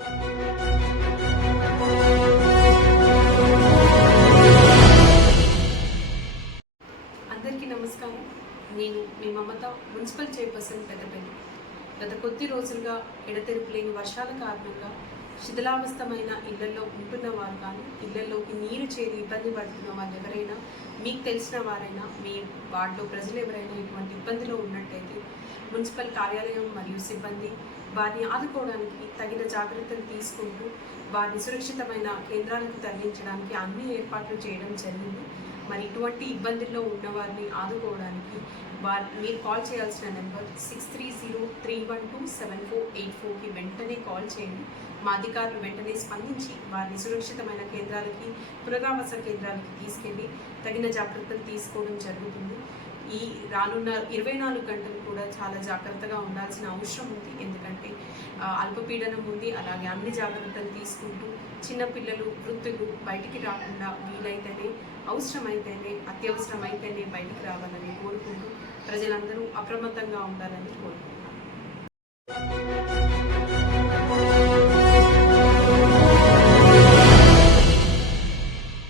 అందరికీ నమస్కారం. నేను మీ మమత మున్సిపల్ చైర్పర్సన్ పెద్దపల్లి. గత కొద్ది రోజులుగా ఎడతెరిపి లేని వర్షాల కారణంగా శిథిలావస్థమైన ఇళ్ళలో ఉంటున్న వారు కానీ ఇళ్ళలోకి నీరు చేరి ఇబ్బంది పడుతున్న వాళ్ళు ఎవరైనా మీకు తెలిసిన వారైనా మీ వార్డులో ప్రజలు ఎవరైనా ఇటువంటి ఇబ్బందిలో ఉన్నట్టయితే మున్సిపల్ కార్యాలయం మరియు సిబ్బంది వారిని ఆదుకోవడానికి తగిన జాగ్రత్తలు తీసుకుంటూ వారిని సురక్షితమైన కేంద్రాలకు తరలించడానికి అన్ని ఏర్పాట్లు చేయడం జరిగింది. మరి ఇటువంటి ఇబ్బందుల్లో ఉన్న వారిని ఆదుకోవడానికి వారి మీరు కాల్ చేయాల్సిన number six three zero three one two seven four eight ఫోర్కి వెంటనే కాల్ చేయండి. మా అధికారులు వెంటనే స్పందించి వారిని సురక్షితమైన కేంద్రాలకి పునరావాస కేంద్రాలకి తీసుకెళ్ళి తగిన జాగ్రత్తలు తీసుకోవడం జరుగుతుంది. ఈ రానున్న ఇరవై నాలుగు గంటలు కూడా చాలా జాగ్రత్తగా ఉండాల్సిన అవసరం ఉంది. ఎందుకంటే అల్పపీడనం ఉంది. అలాగే అన్ని జాగ్రత్తలు తీసుకుంటూ చిన్నపిల్లలు వృద్ధులు బయటికి రాకుండా వీలైతేనే అవసరమైతేనే అత్యవసరమైతేనే బయటికి రావాలని కోరుకుంటూ ప్రజలందరూ అప్రమత్తంగా ఉండాలని కోరుకుంటున్నాను